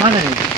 Mana ni?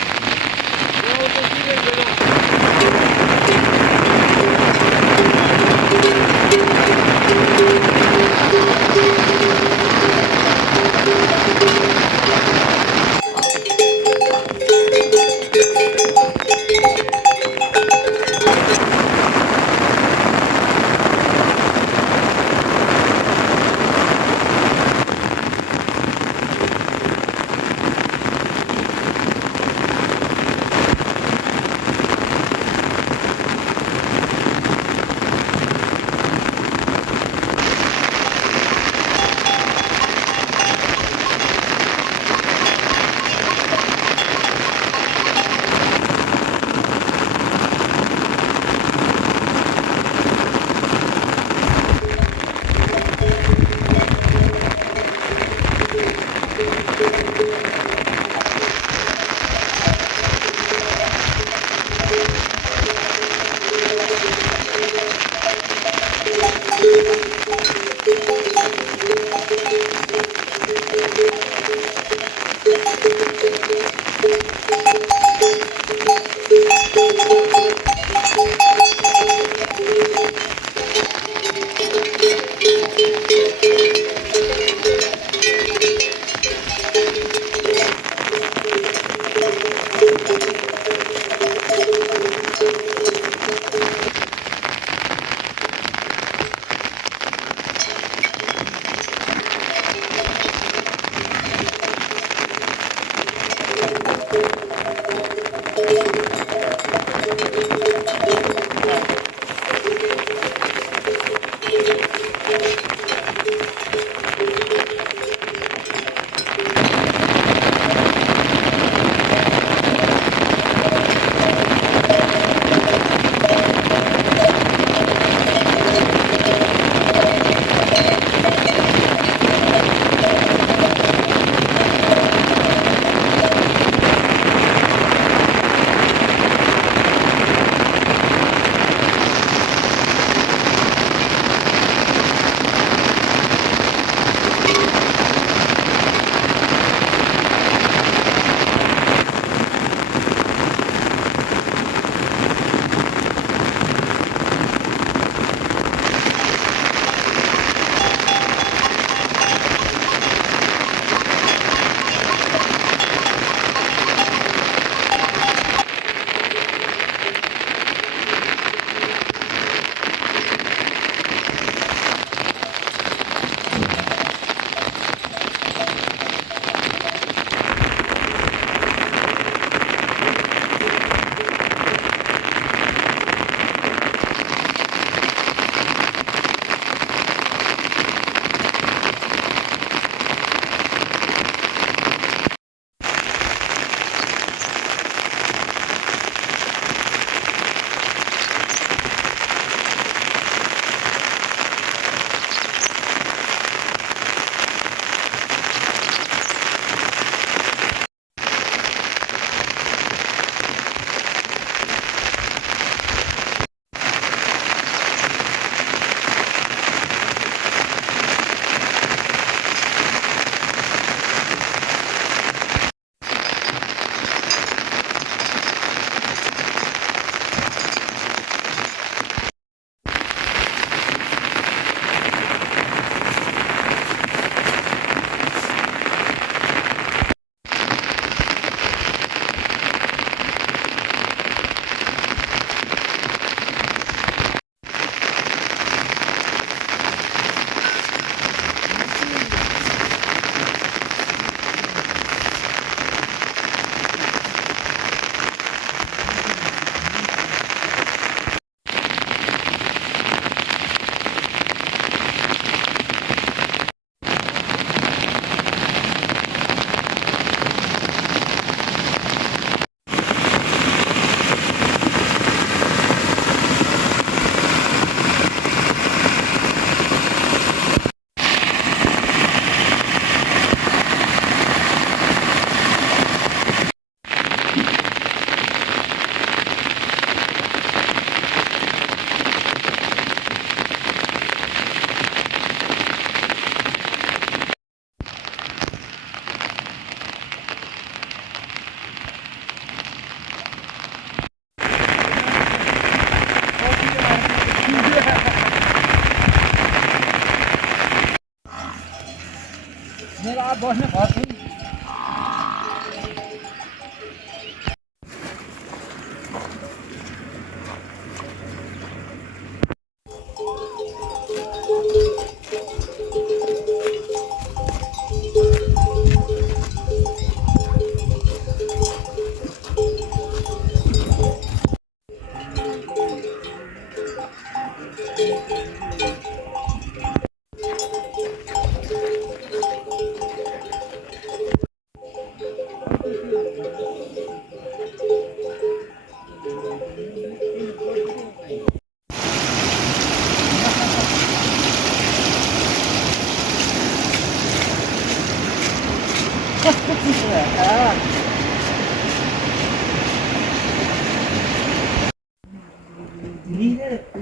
मेरो अब बस्ने घर छैन।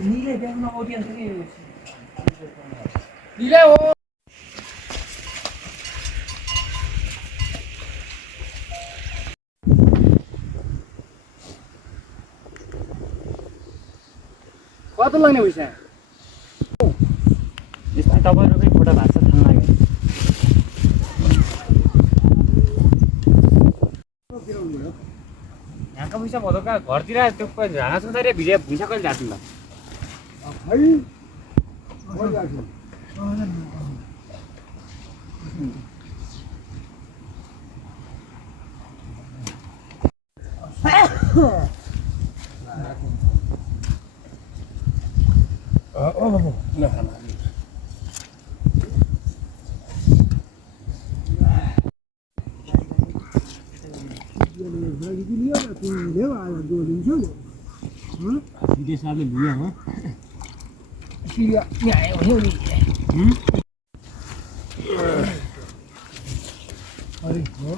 नीले देख्न ऑडियन्स के नीले हो कत लाग्ने भइस यसमा तपाईहरुकै फोटो भएको छ थाहा लाग्यो यहाँका पैसा भदोका घरतिर त्यो झाँगा सुन्दाखेरि भिडियो भुइँसा कहिले जान्छ त विदेश आले लिया हो सिया न्याय हो नि अरे हो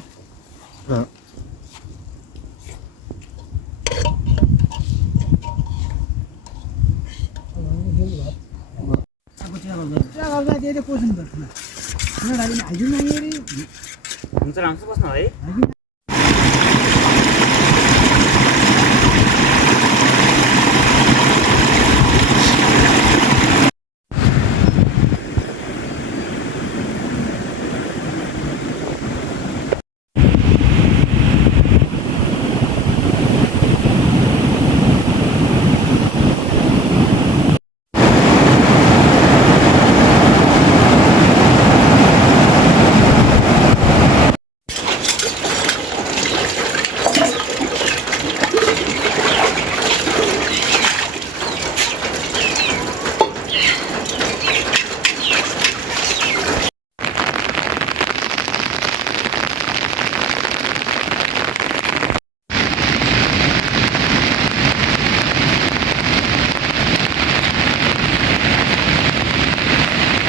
हुन्छ राम्रोसँग बस्नु है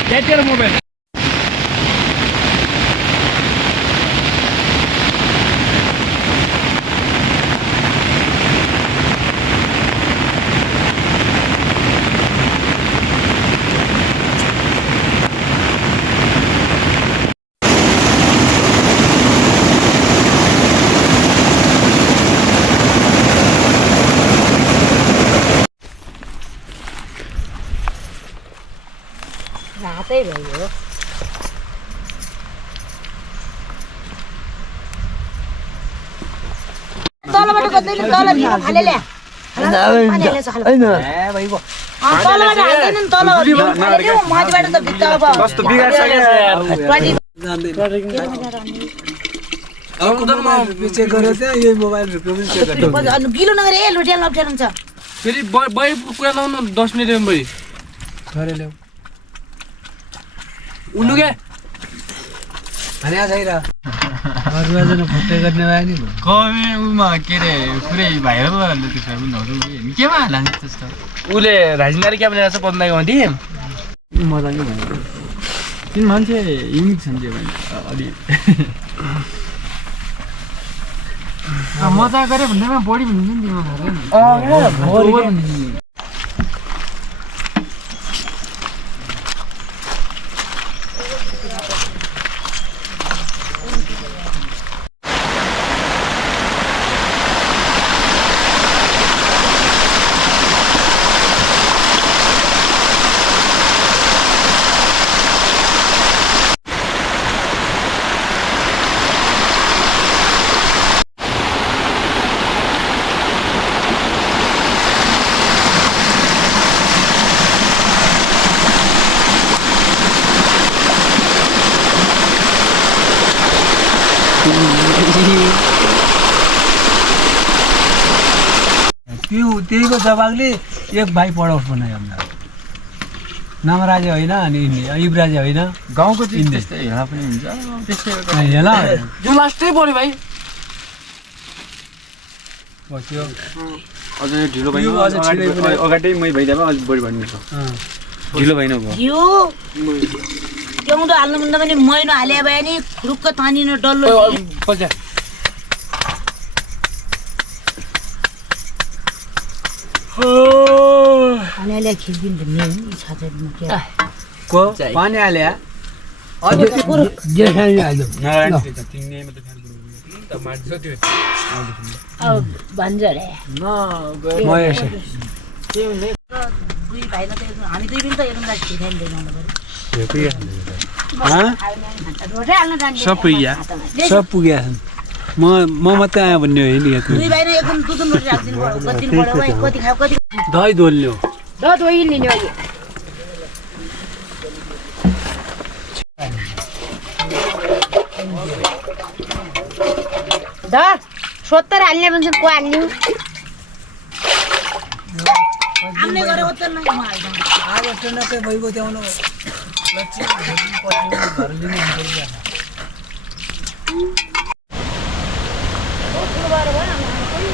Get your mobile. रातै भयो तलबाट कतैले तल भित्र खाले ल्या पानी हालेछ खाले हैन ए भइगयो तलबाट हाल्दैन नि तल हाल्यो माथिबाट त भित्र अब कस्तो बिगार्छ यार अब कुदनमा चेक गरेर चाहिँ यो मोबाइल पनि चेक गर्नु गिलो नगरे ए लुटिया लप्ठ्यारो हुन्छ फेरि बइ पुरा लाउनु 10 मिनेट बइ गरे ल्याउ उल्लु के अनि आ छैन अरुवाजन फोटो गर्ने भए नि कमे उमा के रे पुरै भाइरल भइहाल्यो त्यसमा पनि नहुनु केमा हाल्छ त्यस्तो उले राजनारी के भनेर छ बन्दै गयो नि मजा नि भयो तिन मान्छे युनिक छन् त्यो भने अलि मजा गरे भन्दैमा बढी भनिन्छ नि तिम्रो घरले नि त्यहीको जवागले एक भाइ पढाउस बनायो हामीलाई नामराजे होइन अनि युवराजे होइन गाउँको चिज त्यस्तै हेला पनि हुन्छ त्यस्तै हेला जो लास्टै पऱ्यो भाइ बस्यो अझ यो ढिलो यो अझ छिटै पनि अगाडि मै भइदिएको अझ बढी भन्ने छ ढिलो भएन भयो यो केउँदो हाल्नु भन्दा पनि मैनो हाले भए नि खुरुक्क तानिन डल्लो पछि अनि अहिले खिच्दिनु नि छाचेमा के को पानी हाल्या अझ जेठानी हाल्यो अब भन्छ रे म यसो दुई भाइलाई त हामी दुई पनि त एकदम खिचाइदिँदैन रोटै हाल्न जान्छ सब पुग्या सब पुगेका छन् म मात्रै आयो भन्ने होइन नि दुई भाइले एकदम दुध रोटी राखिदिनु पर्यो कति दिन पढ्यो भाइ कति खायो कति दही दोल्यो द दोही लिने अहिले द 70 हाल्ने भन्छन् को हाल्ने आम्ने गरे उत्तर नै म हाल्छु आज टनकै भइगयो त्याउनु लच्छी पछि घर लिनु पर्छ गरे भएन हामी कोही